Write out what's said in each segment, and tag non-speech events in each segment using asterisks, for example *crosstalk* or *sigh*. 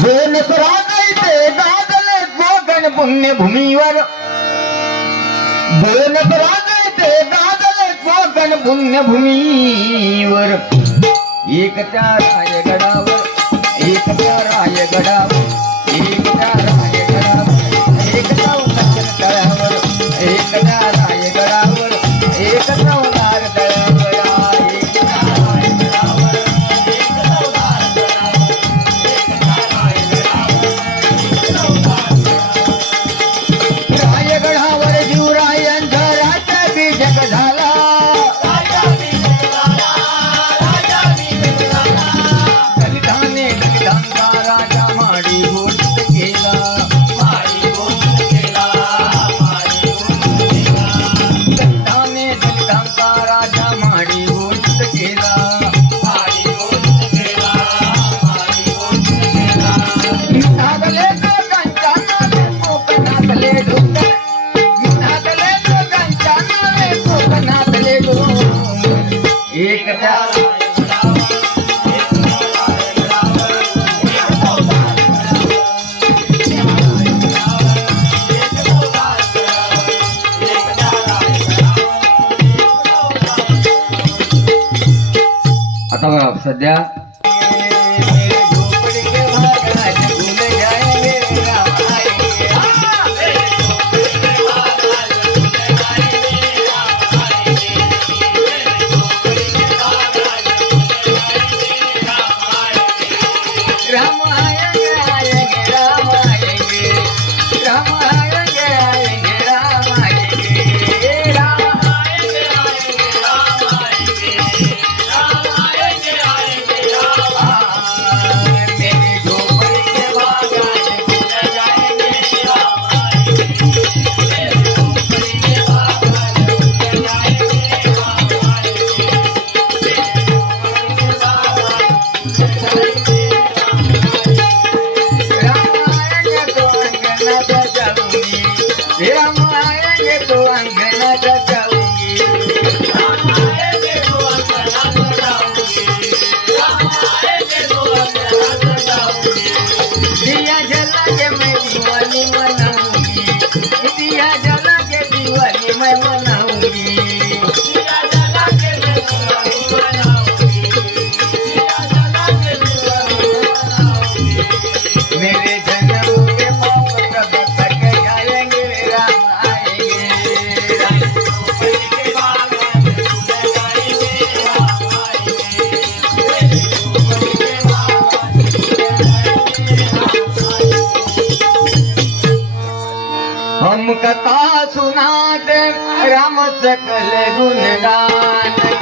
जे मित्रा ते गाजले कोकण पुण्यभूमीवर जे मित्रा ते गाजले कोकण पुण्यभूमीवर एक त्या रायगडावर एक त्या रायगडावर एक त्या आता सध्या सकल गुणगान।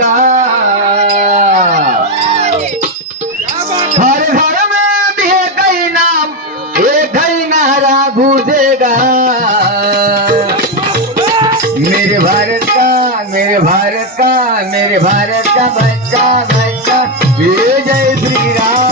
का? हर हर में भी एक नाम एक ही नारा गूंजेगा। मेरे भारत का मेरे भारत का मेरे भारत का बच्चा बच्चा जय श्री राम।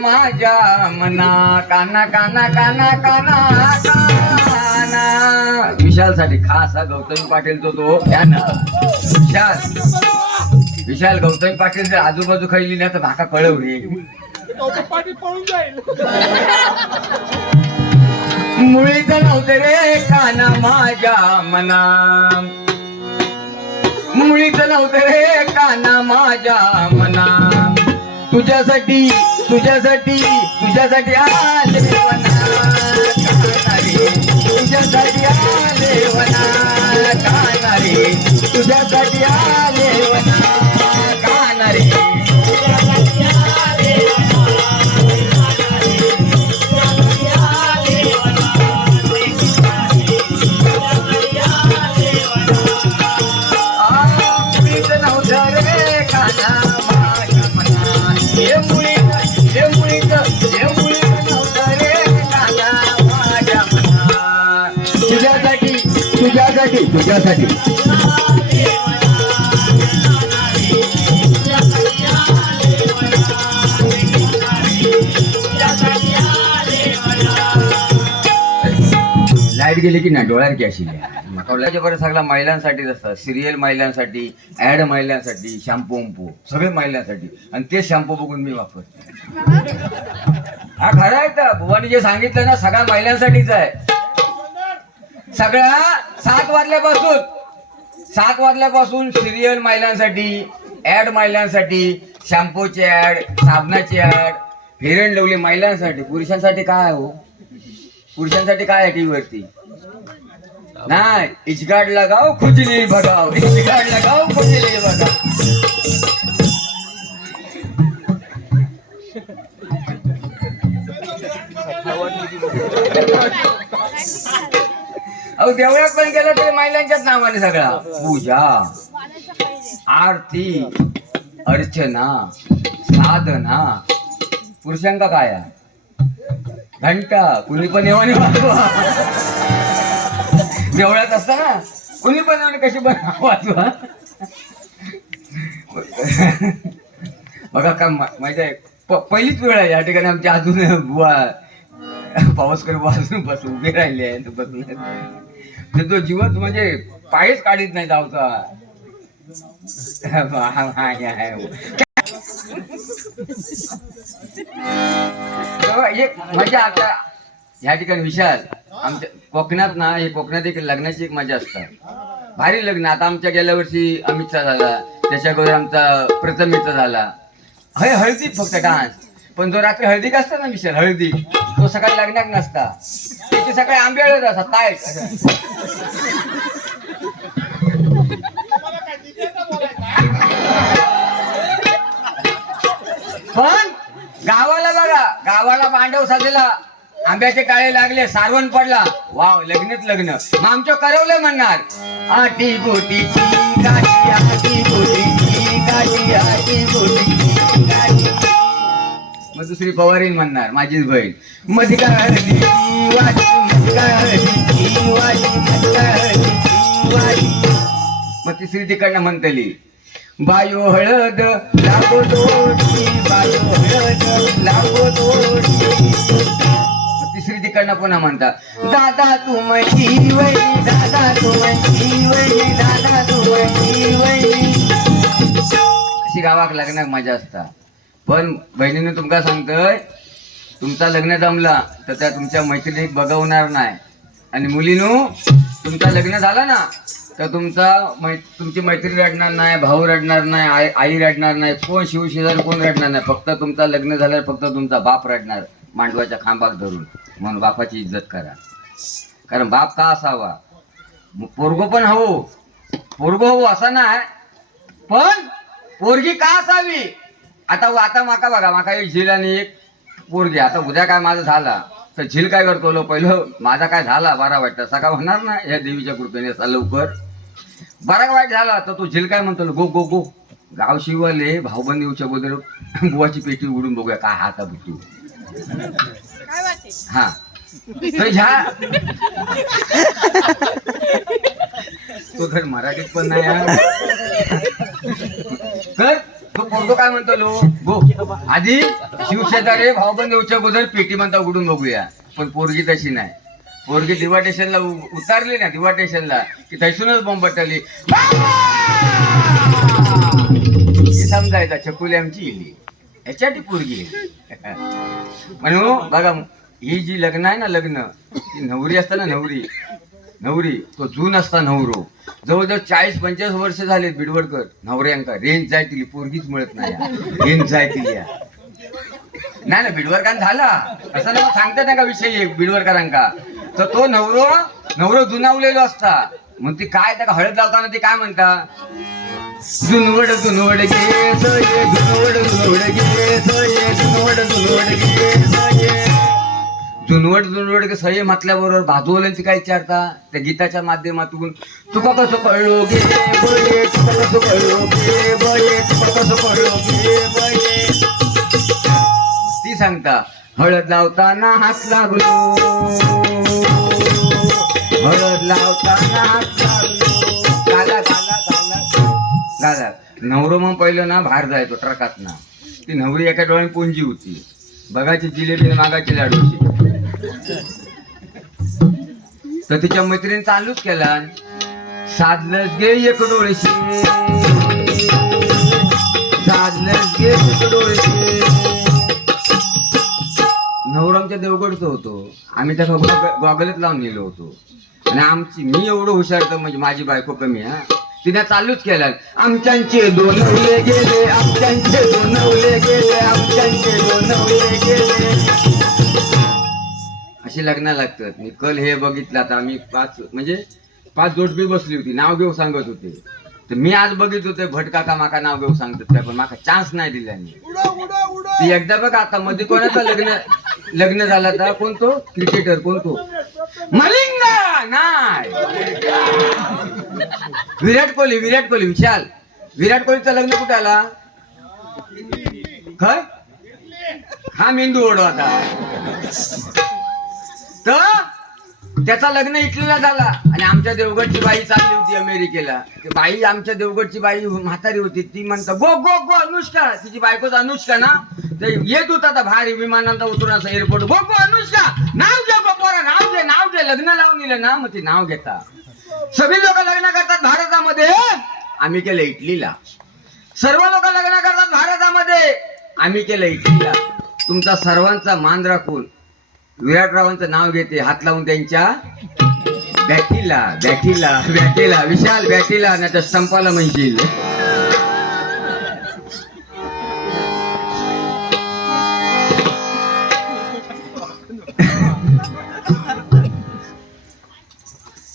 माझ्या मना काना काना काना काना काना. विशालसाठी खास हा गौतमी पाटील तो तो त्यानं विशाल. विशाल गौतमी पाटील जर आजूबाजू खाली ना तर भाका कळवली रे. पळून जाईल मुळीच नव्हते रे काना माझ्या मना. मुळीच नव्हते रे काना माझ्या मना. तुझ्यासाठी तुझ्यासाठी तुझ्यासाठी आले कानारे तुझ्यासाठी आले वना कानारे तुझ्यासाठी आले वना तुझ्यासाठी. तुझ्यासाठी लाइट गेली की ना डोळ्यात अशी बरं महिलांसाठीच असतात सिरियल महिलांसाठी ऍड महिलांसाठी शॅम्पू वंपू सगळे महिलांसाठी. आणि ते शॅम्पू बघून मी वापरतो हा खरं आहे का बुवानी जे सांगितलं ना सगळ्या महिलांसाठीच आहे. सगळ्या सात वाजल्यापासून सात वाजल्यापासून सिरियल महिलांसाठी ऍड महिलांसाठी शॅम्पूची ऍड साबणाची ऍड हिरण लवली महिलांसाठी. पुरुषांसाठी काय हो? पुरुषांसाठी काय आहे टीव्ही वरती नाही इचगाड लगाव खुजली बघाव इचगाड लगाव खुजली बघाव *laughs* अहो देवळात पण गेलं तरी महिलांच्याच नावाने सगळा. पूजा आरती अर्चना साधना. पुरुषांका काय घंटा. कुणी पण येऊन वाजवा. देवळात असता ना कुणी पण येऊन कशी पण वाजवा. बघा का माहिती आहे पहिलीच वेळ आहे या ठिकाणी आमच्या अजून बुवा पाऊस करे वाजून बस उभे राहिले आहेत बसून तर तो जीवच म्हणजे पायच काढीत नाही धावचा एक मजा आता ह्या ठिकाणी विशाल आमच्या कोकणात ना हे कोकणात एक लग्नाची एक मजा असतात भारी लग्न. आता आमच्या गेल्या वर्षी अमितचा झाला त्याच्या अगोदर आमचा प्रथमेचा झाला. हय हळदीत फक्त डान्स पण जो रात्री हळदीक असतो ना विशाल हळदी. तो सकाळी लग्नात नसता. त्याची सकाळी आंबेळच असतात काय पण गावाला बघा गावाला मांडव साजेला आंब्याचे काळे लागले सारवण पडला. वाव लग्नच लग्न. मग आमच्या करवलं म्हणणार. आटी गोटीची गाठी आटी गोटीची गाठी आटी गोटीची दुसरी पवारीन म्हणणार माझीच बहीण. मधी काय हळदीची मग तिसरी तिकडनं म्हणतली बायो हळद लागो दोडी बायो हळद लागो दोडी तिसरी तिकडनं पुन्हा म्हणता दादा तू म्हणती दादा तू म्हणती दादा अशी गावाक लग्नाक मजा असता. पण बहिणीने तुमका सांगतोय तुमचा लग्न जमला तर त्या तुमच्या मैत्रिणी बघवणार नाही. आणि मुलीनू तुमचा लग्न झाला ना तर तुमचा मै तुमची मैत्री रडणार नाही भाऊ रडणार नाही आई आई रडणार नाही कोण शिवशेजारी कोण रडणार नाही. फक्त तुमचा लग्न झाल्यावर फक्त तुमचा बाप रडणार मांडवाच्या खांबाक धरून. म्हणून बापाची इज्जत करा. कारण बाप का असावा? मग पोरगो पण हवो. पोरगो हवो असा नाही पण पोरगी का असावी? आता आता माका बघा माका एक झील आणि एक पोरगी. आता उद्या काय माझं झाला तर झील काय करतो लो? पहिलं माझा काय झाला बरा वाटतं. सकाळ होणार ना या देवीच्या कृपेने असा लवकर. बरा वाईट झाला? तर तो झील काय म्हणतो गो गो गो. गाव शिवाले भाऊबंद येऊच्या अगोदर *laughs* बुवाची पेटी उघडून बघूया काय हाता वाटते हा. तर ह्या *laughs* तो तर मराठीत पण नाही सांगतो काय म्हणतो लो गो. आधी शिवशेजारे भाऊबंद अगोदर पेटी म्हणता उघडून बघूया. पण पोरगी तशी नाही. पोरगी दिवा स्टेशनला उतारली ना दिवा स्टेशनला की थैसूनच बॉम्ब पटली समजायचा चकुली आमची इली. याच्यासाठी पोरगी *laughs* म्हणून बघा ही जी लग्न आहे ना लग्न ती नवरी असता ना नवरी. नवरी तो जून असता नवरो. जवळजवळ चाळीस पंचाळीस वर्ष झाले बिडवडकर. नवऱ्यांका रेंज जाय तिली पोरगीच मिळत नाही रेंज जाय तिली नाही ना बिडवरकांत झाला. असं ना सांगतात ना का विषय एक बिडवरकरांका तर तो नवरो नवरो जुनावलेलो असता. मग ती काय त्या हळद लावताना ते काय म्हणता? जुनवड जुनवड गे जुनवड जुनवड गे जुनवड जुनवड गे सये जुनवड सय म्हटल्याबरोबर भाजवल्यांची काय विचारता त्या गीताच्या माध्यमातून. तुका कसं कळलो गे बये तुका कसं कळलो गे बये तुका कसं कळलो गे बये. ती सांगता हळद लावताना हात लागलो. हळद लावताना हात लागलो. गाला गाला गाला गाला नवरो मग पहिलं ना बाहेर जायचो ट्रकात ना ती नवरी एका डोळ्याने पुंजी होती. बघायची जिलेबी मागाची लाडूची. तर तिच्या मैत्रिणी चालूच केला साधलंच गे एक डोळेशी. साधलंच गे एक डोळेशी. नवरामच्या देवगडचं होतो. आम्ही त्या गॉगलच लावून नेलो होतो. आणि आमची मी एवढं हुशार तर म्हणजे माझी बायको कमी हा. तिने चालूच केलं आमच्यांचे दोनवले गेले आमच्यांचे दोनवले गेले आमच्यांचे दोनवले गेले. अशी लग्न लागतात. मी कल हे बघितलं आता आम्ही पाच म्हणजे पाच जोडपी बसली होती नाव घेऊ सांगत होते. तर मी आज बघित होते भटकाका माका नाव घेऊ सांगतात काय पण माका चान्स नाही दिल्याने उडा उडा उडा. ती एकदा बघा आता मध्ये कोणाचं लग्न लग्न झालं तर कोणतो क्रिकेटर कोणतो मलिंगा! नाही! विराट कोहली विराट कोहली विशाल. विराट कोहलीचं लग्न कुठे आला? काय हा मेंदू ओढ आता. तर त्याचा लग्न इटलीला झाला. आणि आमच्या देवगडची बाई चालली होती अमेरिकेला. ती बाई आमच्या देवगडची बाई म्हातारी होती. ती म्हणता गो गो गो अनुष्का. तिची बायकोच अनुष्का ना. ते येत होता आता भारी विमानांचा उतरून असं एअरपोर्ट गो गो अनुष्का नाव घ्या गो पोरा नाव घे नाव घे. लग्न लावून दिलं ना. मग ती नाव घेता. सगळी लोक लग्न करतात भारतामध्ये. आम्ही केलं इटलीला. सर्व लोक लग्न करतात भारतामध्ये. आम्ही केलं इटलीला. तुमचा सर्वांचा मान राखून. विराटरावांचं नाव घेते. हात लावून त्यांच्या. बॅटीला बॅटीला बॅटीला विशाल बॅटीला नाही तर संपाला म्हणशील.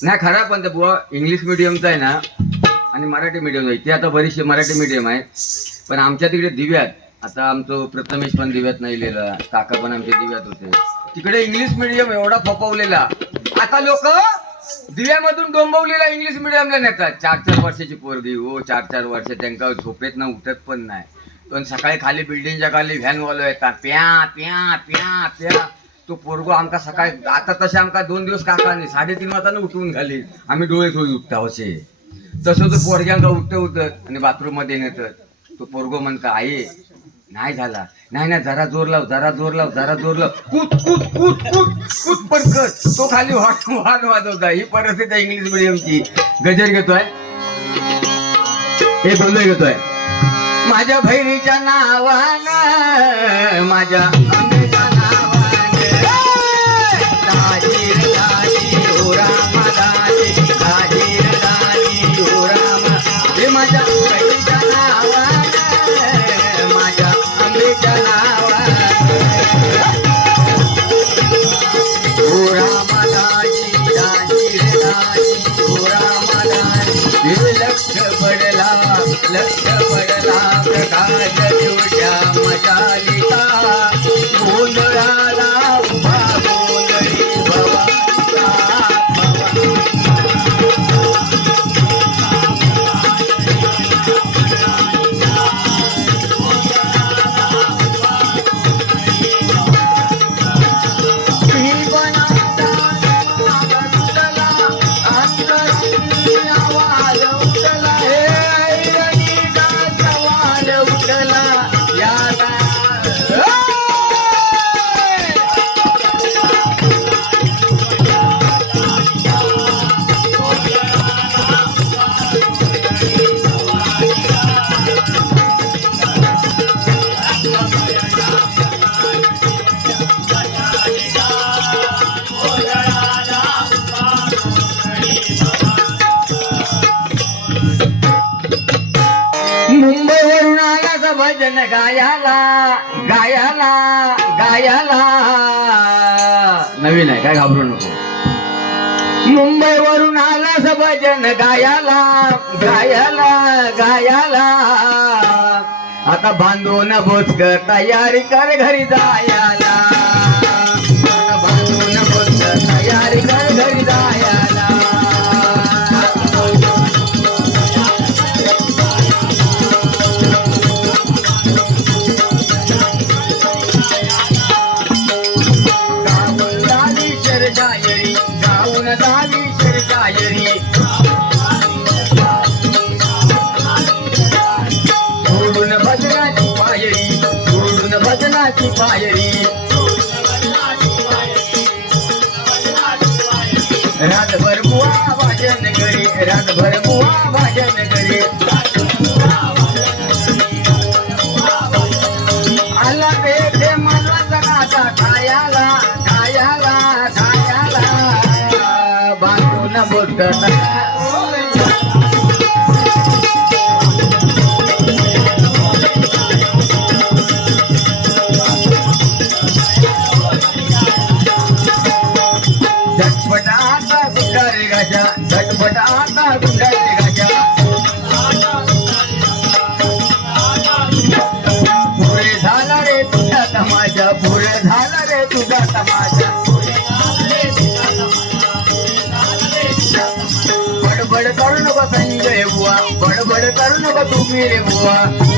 नाही खरा पण बुवा इंग्लिश मिडियमचा आहे ना आणि मराठी मिडियम आहे. ते आता बरीचशी मराठी मिडियम आहे. पण आमच्या तिकडे दिव्यात. आता आमचं प्रथमेश पण दिव्यात नाही लिहिलं काका पण आमच्या दिव्यात होते. तिकडे इंग्लिश मिडियम एवढा फपवलेला आता लोक दिव्यामधून डोंबवलेला इंग्लिश मिडियमला नेतात. चार चार वर्षाची पोरगी हो चार चार वर्ष त्यांना झोपेत ना उठत पण नाही. पण सकाळी खाली बिल्डिंगच्या खाली व्हॅन वालो येतात. प्या प्या प्या प्या. तो पोरगो आमका सकाळी आता तसे आमका दोन दिवस काकाने साडेतीन वाजता उठवून घाली. आम्ही डोळे थोडी उठता असे. तसं तो पोरग्यांका उठत उठत आणि बाथरूममध्ये नेतात. तो पोरगो म्हणता आई नाही झाला. नाही ना जरा जोर लाव जरा जोर लाव जरा जोर लाव. कूद कूद कूद कूद कूद पडकत तो खाली वाट वाट वाजवता ही परिस्थिती आहे इंग्लिश मिडियमची गजर घेतोय. हे बंद घेतोय. माझ्या बहिणीच्या नावानं माझ्या प्रकाश दिवट्या मजालिका नवीन आहे काय घाबरू नको. मुंबई वरून आला भजन गायाला गायाला गायाला. आता बांधून बोचकर तयारी कर घरी जायाला. सायरी रातभर बुवा भाजन करे रातभर बुवा भाजन करे आला ते मला जगाचा खायाला जय बुवा. बडबड करू नका तुम्ही रे बुवा.